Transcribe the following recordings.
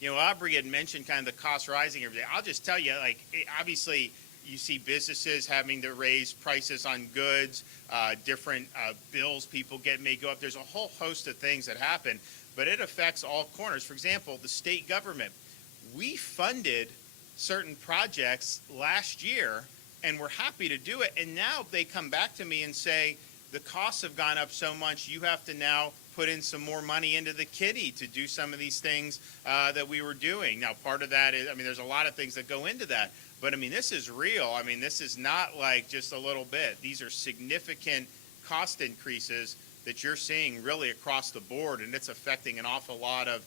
You know, Aubrey had mentioned kind of the cost rising every day. I'll just tell you, like, obviously, you see businesses having to raise prices on goods, different bills people get may go up. There's a whole host of things that happen, but it affects all corners. For example, the state government. We funded certain projects last year, and we're happy to do it. And now they come back to me and say, the costs have gone up so much, you have to now put in some more money into the kitty to do some of these things that we were doing. Now, part of that is, I mean, there's a lot of things that go into that. But, I mean, this is real. I mean, this is not like just a little bit. These are significant cost increases that you're seeing really across the board, and it's affecting an awful lot of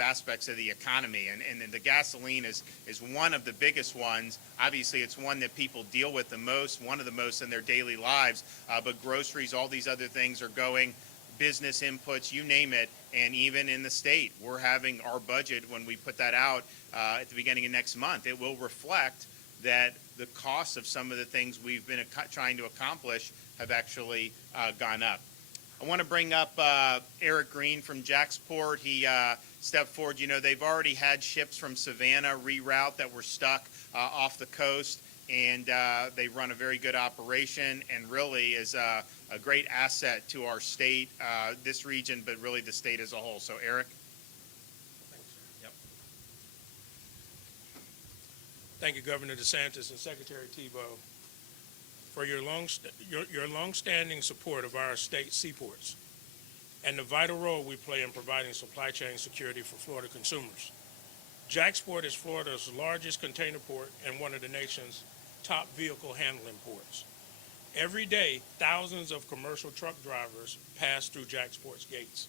aspects of the economy. And the gasoline is one of the biggest ones. Obviously, it's one that people deal with the most, one of the most in their daily lives. But groceries, all these other things are going, business inputs, you name it. And even in the state, we're having our budget, when we put that out at the beginning of next month, it will reflect that the cost of some of the things we've been trying to accomplish have actually gone up. I want to bring up Eric Green from JAXPORT. He stepped forward. You know, they've already had ships from Savannah reroute that were stuck off the coast, and they run a very good operation and really is a great asset to our state, this region, but really the state as a whole. So, Eric. Thank you, Governor DeSantis and Secretary Tebow, for your long-standing support of our state seaports and the vital role we play in providing supply chain security for Florida consumers. JAXPORT is Florida's largest container port and one of the nation's top vehicle handling ports. Every day, thousands of commercial truck drivers pass through JAXPORT's gates.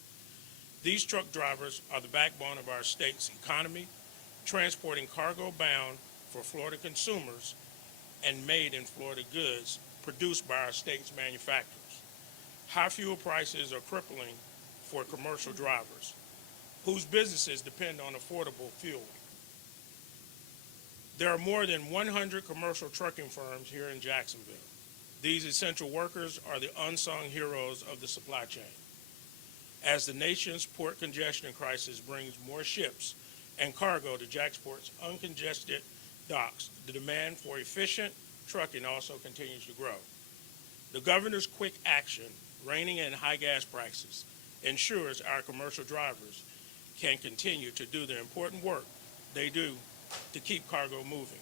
These truck drivers are the backbone of our state's economy, transporting cargo bound for Florida consumers and made in Florida goods produced by our state's manufacturers. High fuel prices are crippling for commercial drivers whose businesses depend on affordable fuel. There are more than 100 commercial trucking firms here in Jacksonville. These essential workers are the unsung heroes of the supply chain. As the nation's port congestion crisis brings more ships and cargo to JAXPORT's uncongested docks, the demand for efficient trucking also continues to grow. The governor's quick action, reining in high gas prices, ensures our commercial drivers can continue to do the important work they do to keep cargo moving,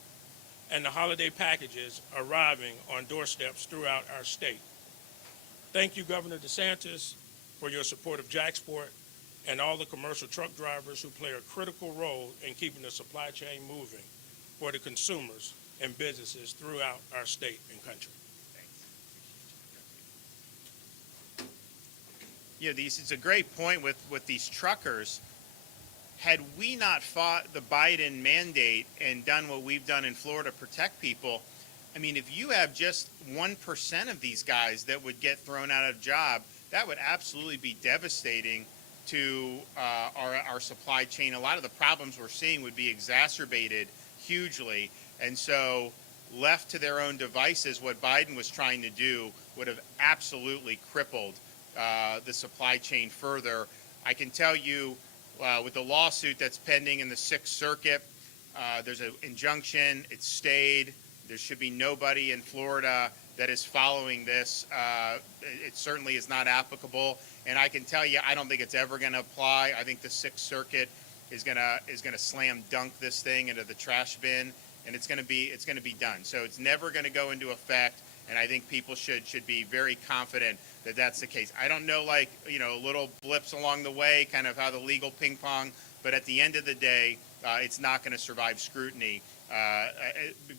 and the holiday packages arriving on doorsteps throughout our state. Thank you, Governor DeSantis, for your support of JAXPORT and all the commercial truck drivers who play a critical role in keeping the supply chain moving for the consumers and businesses throughout our state and country. Yeah, it's a great point with these truckers. Had we not fought the Biden mandate and done what we've done in Florida to protect people, I mean, if you have just 1% of these guys that would get thrown out of job, that would absolutely be devastating to our supply chain. A lot of the problems we're seeing would be exacerbated hugely. And so left to their own devices, what Biden was trying to do would have absolutely crippled the supply chain further. I can tell you with the lawsuit that's pending in the Sixth Circuit, there's an injunction. It's stayed. There should be nobody in Florida that is following this. It certainly is not applicable. And I can tell you, I don't think it's ever going to apply. I think the Sixth Circuit is gonna slam dunk this thing into the trash bin, and it's gonna be done. So it's never going to go into effect. And I think people should be very confident that that's the case. I don't know, like, you know, little blips along the way, kind of how the legal ping pong, but at the end of the day, it's not going to survive scrutiny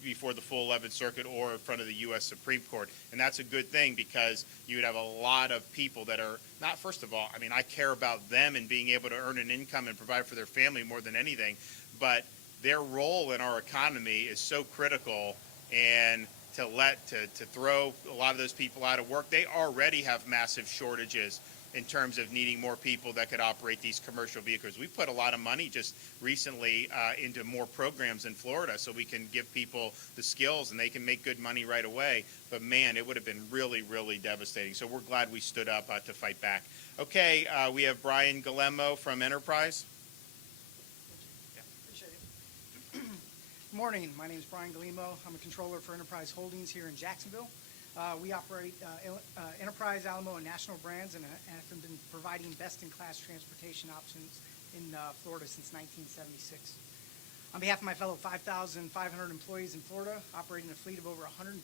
before the full 11th Circuit or in front of the U.S. Supreme Court. And that's a good thing, because you would have a lot of people that are not, first of all, I mean, I care about them and being able to earn an income and provide for their family more than anything, but their role in our economy is so critical, and to throw a lot of those people out of work. They already have massive shortages in terms of needing more people that could operate these commercial vehicles. We put a lot of money just recently into more programs in Florida so we can give people the skills and they can make good money right away. But man, it would have been really, really devastating. So we're glad we stood up to fight back. Okay, we have Brian Guillermo from Enterprise. Good morning. My name is Brian Galimo. I'm a controller for Enterprise Holdings here in Jacksonville. We operate Enterprise, Alamo, and national brands and have been providing best-in-class transportation options in Florida since 1976. On behalf of my fellow 5,500 employees in Florida, operating a fleet of over 150,000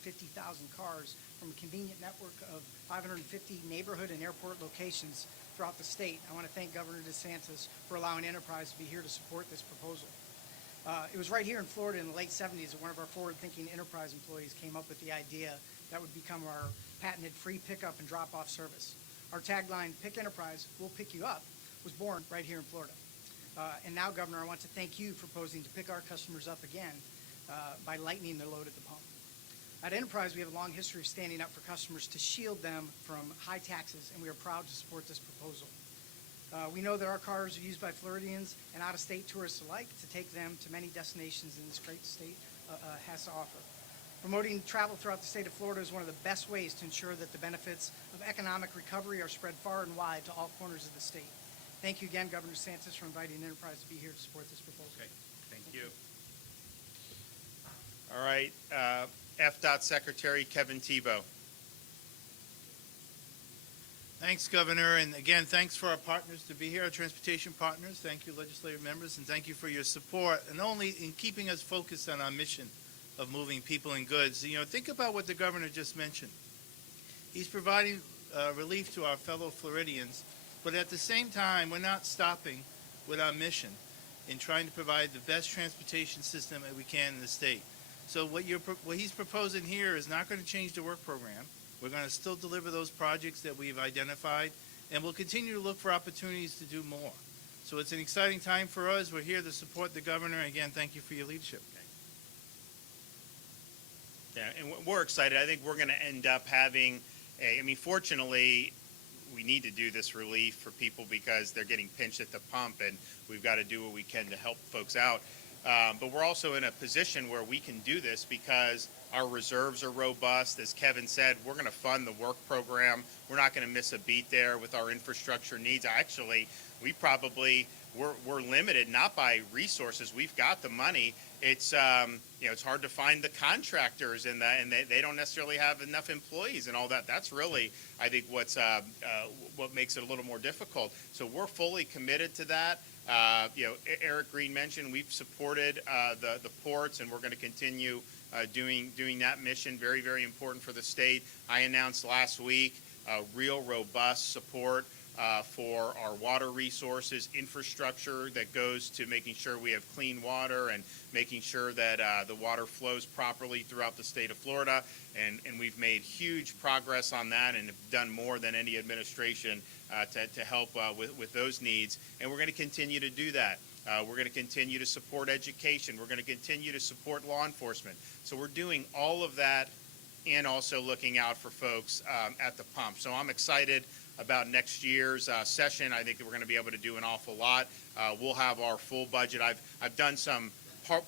cars from a convenient network of 550 neighborhood and airport locations throughout the state, I want to thank Governor DeSantis for allowing Enterprise to be here to support this proposal. It was right here in Florida in the late 70s that one of our forward-thinking Enterprise employees came up with the idea that would become our patented free pickup and drop-off service. Our tagline, "Pick Enterprise, we'll pick you up," was born right here in Florida. And now, Governor, I want to thank you for proposing to pick our customers up again by lightening their load at the pump. At Enterprise, we have a long history of standing up for customers to shield them from high taxes, and we are proud to support this proposal. We know that our cars are used by Floridians and out-of-state tourists alike to take them to many destinations in this great state has to offer. Promoting travel throughout the state of Florida is one of the best ways to ensure that the benefits of economic recovery are spread far and wide to all corners of the state. Thank you again, Governor DeSantis, for inviting Enterprise to be here to support this proposal. Okay, thank you. All right, FDOT Secretary Kevin Tebow. Thanks, Governor, and again, thanks for our partners to be here, our transportation partners. Thank you, legislative members, and thank you for your support, and only in keeping us focused on our mission of moving people and goods. You know, think about what the governor just mentioned. He's providing relief to our fellow Floridians, but at the same time, we're not stopping with our mission in trying to provide the best transportation system that we can in the state. So what he's proposing here is not going to change the work program. We're going to still deliver those projects that we've identified, and we'll continue to look for opportunities to do more. So it's an exciting time for us. We're here to support the governor. Again, thank you for your leadership. Yeah, and we're excited. I think we're going to end up having fortunately, we need to do this relief for people because they're getting pinched at the pump, and we've got to do what we can to help folks out. But we're also in a position where we can do this because our reserves are robust. As Kevin said, we're going to fund the work program. We're not going to miss a beat there with our infrastructure needs. Actually, we're limited not by resources. We've got the money. It's it's hard to find the contractors and they don't necessarily have enough employees and all that. That's really, I think, what makes it a little more difficult. So we're fully committed to that. Eric Green mentioned we've supported the ports, and we're going to continue doing that mission. Very, very important for the state. I announced last week real robust support for our water resources, infrastructure that goes to making sure we have clean water and making sure that the water flows properly throughout the state of Florida. And we've made huge progress on that and have done more than any administration to help with those needs. And we're going to continue to do that. We're going to continue to support education. We're going to continue to support law enforcement. So we're doing all of that and also looking out for folks at the pump. So I'm excited about next year's session. I think that we're going to be able to do an awful lot. We'll have our full budget. I've done some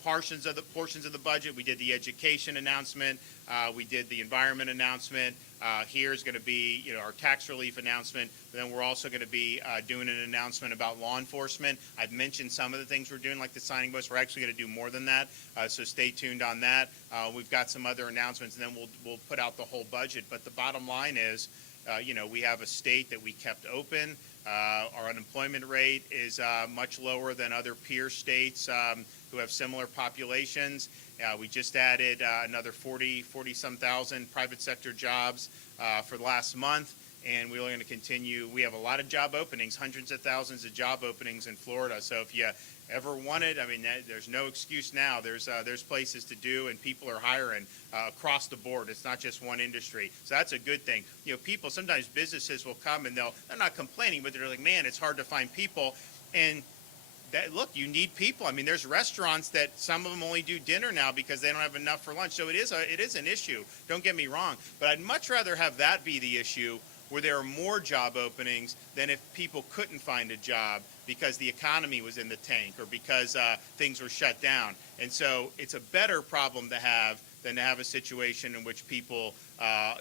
portions of the budget. We did the education announcement. We did the environment announcement. Here's going to be our tax relief announcement. But then we're also going to be doing an announcement about law enforcement. I've mentioned some of the things we're doing, like the signing bonus. We're actually going to do more than that. So stay tuned on that. We've got some other announcements, and then we'll put out the whole budget. But the bottom line is, we have a state that we kept open. Our unemployment rate is much lower than other peer states who have similar populations. We just added another 40-some thousand private sector jobs for the last month, and we're going to continue. We have a lot of job openings, hundreds of thousands of job openings in Florida. So if you ever wanted, there's no excuse now. There's places to do, and people are hiring across the board. It's not just one industry. So that's a good thing. People, sometimes businesses will come and they're not complaining, but they're like, man, it's hard to find people. And look, you need people. There's restaurants that some of them only do dinner now because they don't have enough for lunch. So it is an issue. Don't get me wrong. But I'd much rather have that be the issue, where there are more job openings, than if people couldn't find a job because the economy was in the tank or because things were shut down. And so it's a better problem to have than to have a situation in which people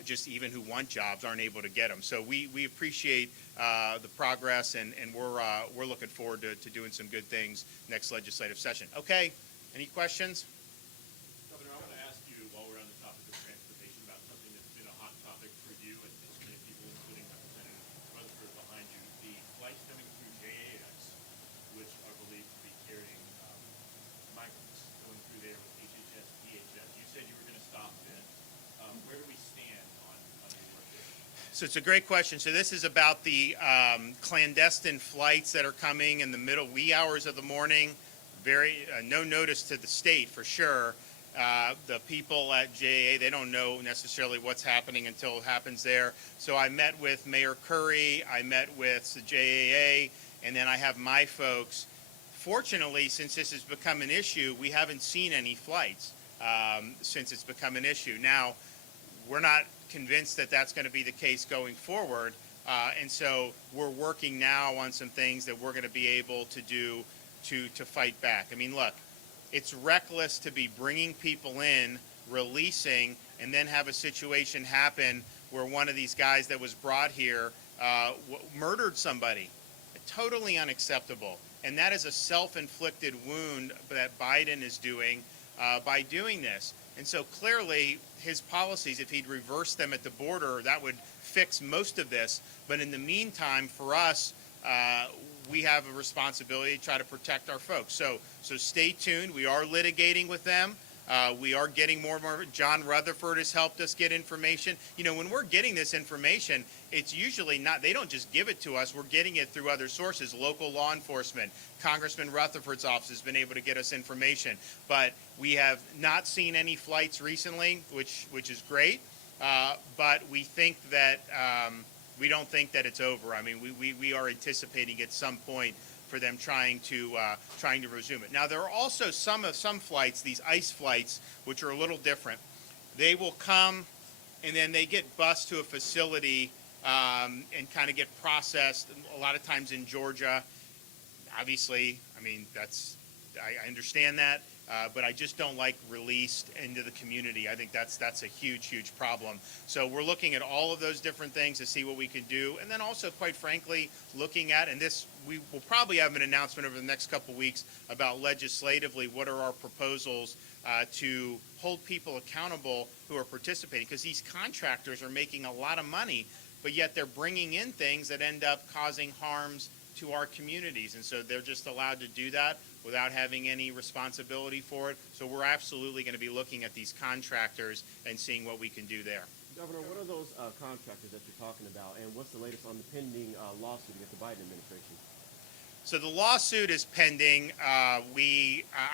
just even who want jobs aren't able to get them. So we appreciate the progress, and we're looking forward to doing some good things next legislative session. Okay, any questions? So it's a great question. So this is about the clandestine flights that are coming in the middle wee hours of the morning. Very no notice to the state for sure. The people at JAA, they don't know necessarily what's happening until it happens there. So I met with Mayor Curry, I met with the JAA, and then I have my folks. Fortunately, since this has become an issue, we haven't seen any flights since it's become an issue. Now, we're not convinced that that's going to be the case going forward, and so we're working now on some things that we're going to be able to do to fight back. I mean, look, it's reckless to be bringing people in, releasing, and then have a situation happen where one of these guys that was brought here murdered somebody. Totally unacceptable. And that is a self-inflicted wound that Biden is doing by doing this. And so clearly his policies, if he'd reversed them at the border, that would fix most of this. But in the meantime, for us, we have a responsibility to try to protect our folks. So stay tuned. We are litigating with them. We are getting more and more. John Rutherford has helped us get information. You know, when we're getting this information, it's usually not, they don't just give it to us. We're getting it through other sources, local law enforcement. Congressman Rutherford's office has been able to get us information. But we have not seen any flights recently, which is great. But we think that, we don't think that it's over. I mean, we are anticipating at some point for them trying to resume it. Now, there are also some flights, these ICE flights, which are a little different. They will come and then they get bused to a facility and kind of get processed. A lot of times in Georgia, obviously, I mean, I understand that, but I just don't like released into the community. I think that's a huge problem. So we're looking at all of those different things to see what we can do, and then also, quite frankly, looking at, and this, we will probably have an announcement over the next couple weeks about legislatively what are our proposals to hold people accountable who are participating, because these contractors are making a lot of money, but yet they're bringing in things that end up causing harms to our communities, and so they're just allowed to do that without having any responsibility for it. So we're absolutely going to be looking at these contractors and seeing what we can do there. Governor, what are those contractors that you're talking about, and what's the latest on the pending lawsuit against the Biden administration? So the lawsuit is pending. I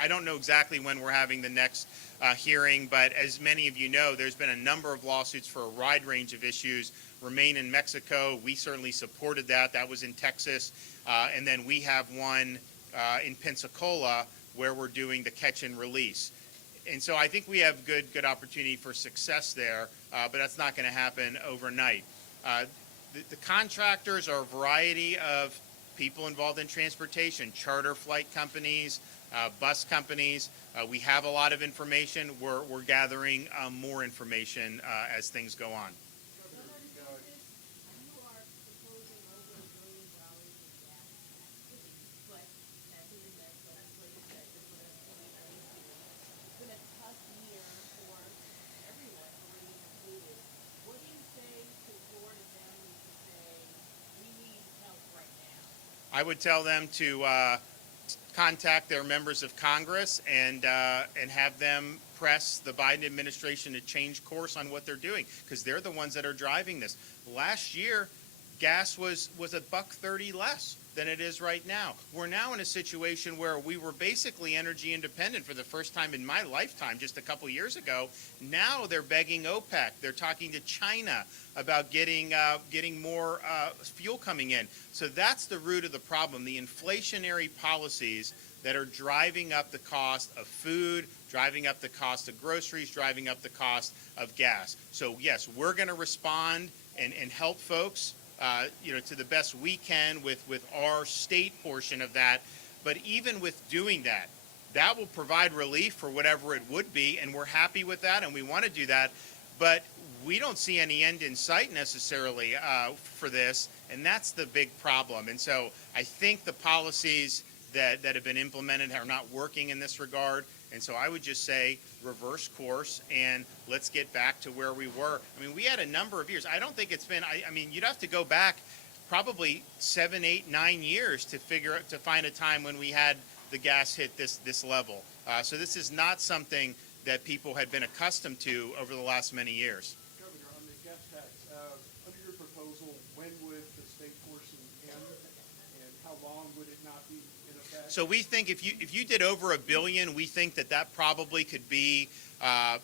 don't know exactly when we're having the next hearing, but as many of you know, there's been a number of lawsuits for a wide range of issues. Remain in Mexico, we certainly supported that. That was in Texas. And then we have one in Pensacola where we're doing the catch and release. And so I think we have good opportunity for success there, but that's not going to happen overnight. The contractors are a variety of people involved in transportation, charter flight companies, bus companies. We have a lot of information. We're gathering more information as things go on. I would tell them to contact their members of Congress and have them press the Biden administration to change course on what they're doing, because they're the ones that are driving this. Last year, gas was $1.30 less than it is right now. We're now in a situation where we were basically energy independent for the first time in my lifetime just a couple years ago. Now they're begging OPEC. They're talking to China about getting more fuel coming in. So that's the root of the problem, the inflationary policies that are driving up the cost of food, driving up the cost of groceries, driving up the cost of gas. So yes, we're going to respond and help folks to the best we can with our state portion of that. But even with doing that, that will provide relief for whatever it would be, and we're happy with that, and we want to do that. But we don't see any end in sight necessarily for this, and that's the big problem. And so I think the policies that have been implemented are not working in this regard. And so I would just say reverse course and let's get back to where we were. I mean, we had a number of years. I don't think it's been, I mean, you'd have to go back probably 7, 8, 9 years to find a time when we had the gas hit this level. So this is not something that people had been accustomed to over the last many years. Governor, on the gas tax, under your proposal, when would the state portion end, and how long would it not be in effect? So we think if you did over $1 billion, we think that probably could be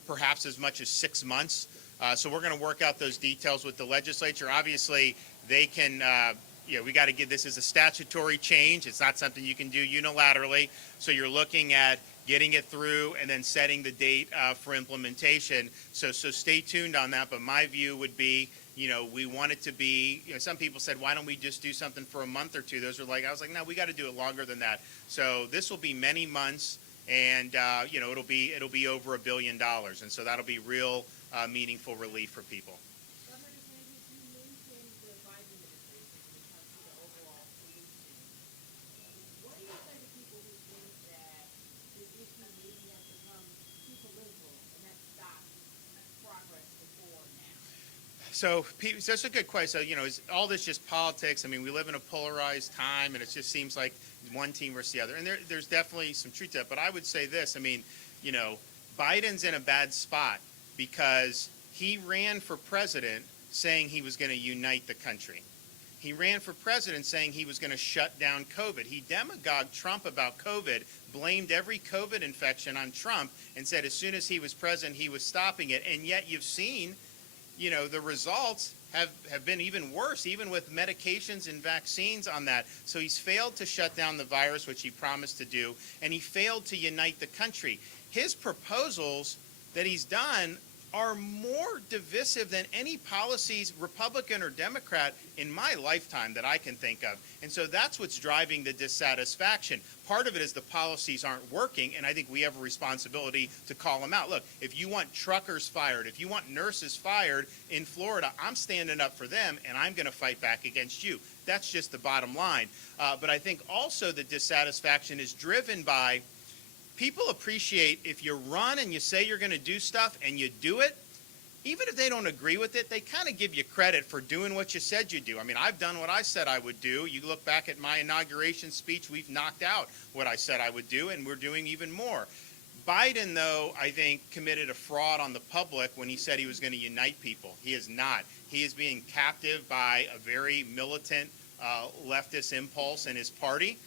perhaps as much as 6 months. So we're going to work out those details with the legislature. Obviously, they can. We got to get this as a statutory change. It's not something you can do unilaterally. So you're looking at getting it through and then setting the date for implementation. So stay tuned on that. But my view would be, we want it to be, some people said, why don't we just do something for a month or two? I was like, no, we got to do it longer than that. So this will be many months, and it'll be over $1 billion, and so that'll be real meaningful relief for people. Governor DeSantis, you mentioned the Biden administration when it comes to the overall solution. What do you say to people who think that this issue maybe has become too political and that stops progress before now? So that's a good question. So, is all this just politics? I mean, we live in a polarized time, and it just seems like one team versus the other. And there's definitely some truth to that. But I would say this. I mean, Biden's in a bad spot because he ran for president saying he was going to unite the country. He ran for president saying he was going to shut down COVID. He demagogued Trump about COVID, blamed every COVID infection on Trump, and said as soon as he was president, he was stopping it. And yet you've seen, the results have been even worse, even with medications and vaccines on that. So he's failed to shut down the virus, which he promised to do, and he failed to unite the country. His proposals that he's done are more divisive than any policies, Republican or Democrat, in my lifetime that I can think of. And so that's what's driving the dissatisfaction. Part of it is the policies aren't working, and I think we have a responsibility to call them out. Look, if you want truckers fired, if you want nurses fired in Florida, I'm standing up for them, and I'm going to fight back against you. That's just the bottom line. But I think also the dissatisfaction is driven by people appreciate if you run and you say you're going to do stuff and you do it, even if they don't agree with it, they kind of give you credit for doing what you said you do. I mean, I've done what I said I would do. You look back at my inauguration speech, we've knocked out what I said I would do, and we're doing even more. Biden, though, I think committed a fraud on the public when he said he was going to unite people. He is not. He is being captive by a very militant leftist impulse in his party.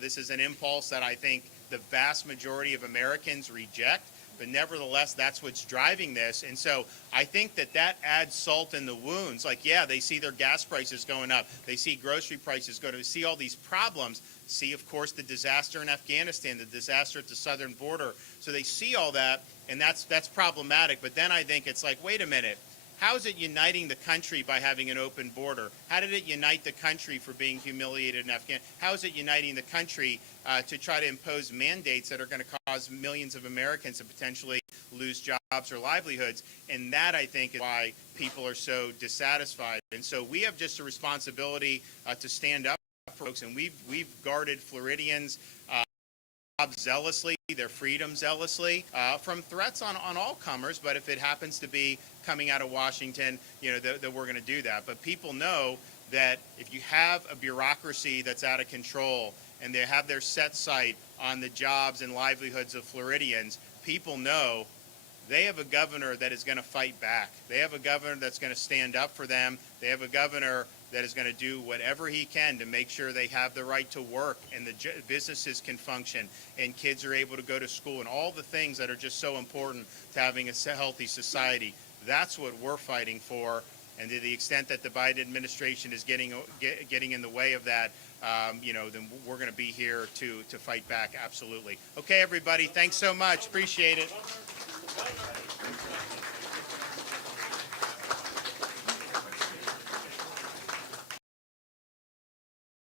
This is an impulse that I think the vast majority of Americans reject, but nevertheless, that's what's driving this. And so I think that adds salt in the wounds. Like, yeah, they see their gas prices going up. They see grocery prices going up. They see all these problems. See, of course, the disaster in Afghanistan, the disaster at the southern border. So they see all that, and that's problematic. But then I think it's like, wait a minute. How is it uniting the country by having an open border? How did it unite the country for being humiliated in Afghanistan? How is it uniting the country to try to impose mandates that are going to cause millions of Americans to potentially lose jobs or livelihoods? And that, I think, is why people are so dissatisfied. And so we have just a responsibility to stand up for folks, and we've guarded Floridians zealously, their freedom zealously, from threats on all comers. But if it happens to be coming out of Washington, that we're going to do that. But people know that if you have a bureaucracy that's out of control and they have their set sight on the jobs and livelihoods of Floridians, people know they have a governor that is going to fight back. They have a governor that's going to stand up for them. They have a governor that is going to do whatever he can to make sure they have the right to work and the businesses can function and kids are able to go to school and all the things that are just so important to having a healthy society. That's what we're fighting for. And to the extent that the Biden administration is getting in the way of that, then we're going to be here to fight back. Absolutely. Okay, everybody. Thanks so much. Appreciate it.